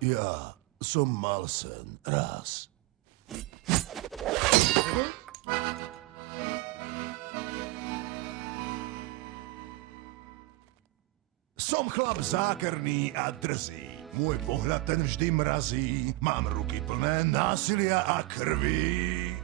Ja som mal sen raz. Som chlap zákerný a drzý. Môj pohľad ten vždy mrazí. Mám ruky plné násilia a krvi.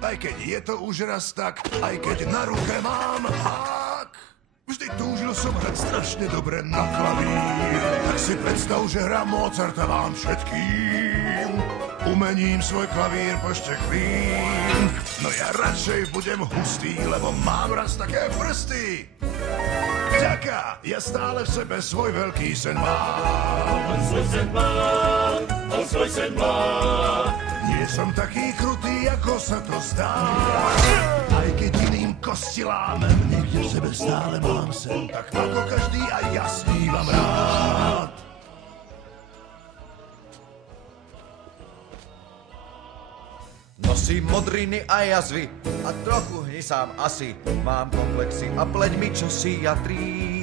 Aj keď je to už raz tak, aj keď na ruke mám hák. Vždy túžil som hrať strašne dobre na klavír. Tak si predstav, že hrám Mozarta vám všetkým. Umením svoj klavír poštekvím. No ja radšej budem hustý, lebo mám raz také prsty. Ďaká, ja stále v sebe svoj veľký sen mám. On svoj sen má, on svoj sen má. Nie som taký krutý, ako sa to zdá. Aj keď iným kosti lámem, niekde v sebe stále mám sen. Tak ako každý aj ja snívam rád. Nosím modriny a jazvy a trochu hnisám asi. Mám komplexy a pleť mi čosi jatrí.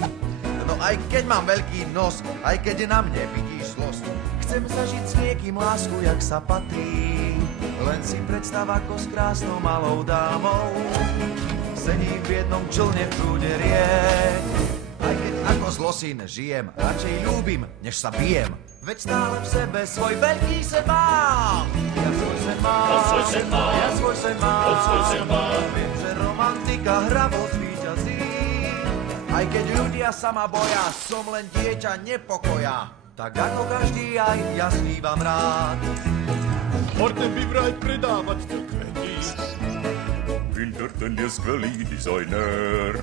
No aj keď mám veľký nos, aj keď na mne vidíš zlosť, chcem zažiť s niekým lásku, jak sa patrí. Len si predstav, ako s krásnou malou dámou sedím v jednom člne v prúde riek. Aj keď ako zlosin žijem, radšej ľúbim, než sa bijem. Veď stále v sebe svoj veľký sen mám. Ja svoj sen mám, On svoj sen má, ja svoj sen mám. on svoj sen má. Viem, že romantika hravo zvíťazí. Aj keď ľudia sa ma boja, som len dieťa nepokoja. Tak ako každý aj ja snívam rád. Morten by vraj predávať to kvety. Winter ten je skvelý dizajner.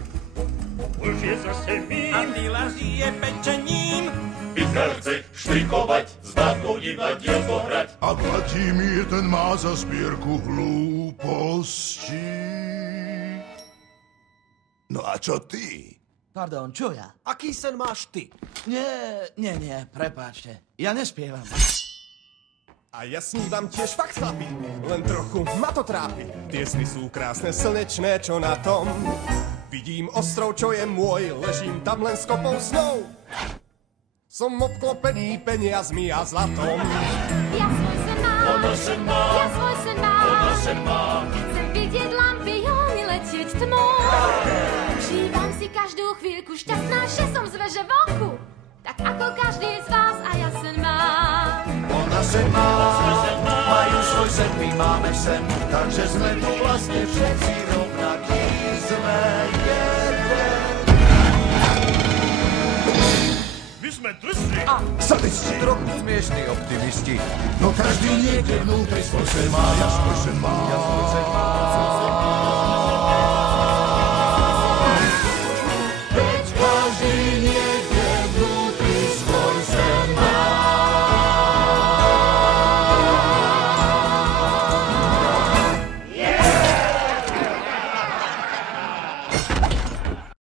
Už je zase mým. A Dylan žije pečením. Picard chce štrikovať, s bábkou divadielko hrať. A Vladimír ten má za zbierku hlúpostí. No a čo ty? Pardon, čo ja? Aký sen máš ty? Nie, prepáčte. Ja nespievam. A ja snívam tiež fakt chlapi, len trochu ma to trápi. Tie sny sú krásne, slnečné, čo na tom. Vidím ostrov, čo je môj, ležím tam len s kopou snou. Som obklopený peniazmi a zlatom. Ja svoj sen mám, Ona sen má, ja svoj sen mám. ona sen má. Chcem vidieť lampióny letieť tmou. Užívam si každú chvíľku, šťastná, že som zveže vonku. Tak ako každý z vás a ja sen mám. Ona sen má, majú svoj sen, my máme sen. Takže sme tu vlastne všetci rovnakí, sme jeden. My sme drsní. Sadisti! Trochu smiešní optimisti. No každý niekde vnútri svoj sen má. Ja svoj sen mám. Ja svoj sen mám.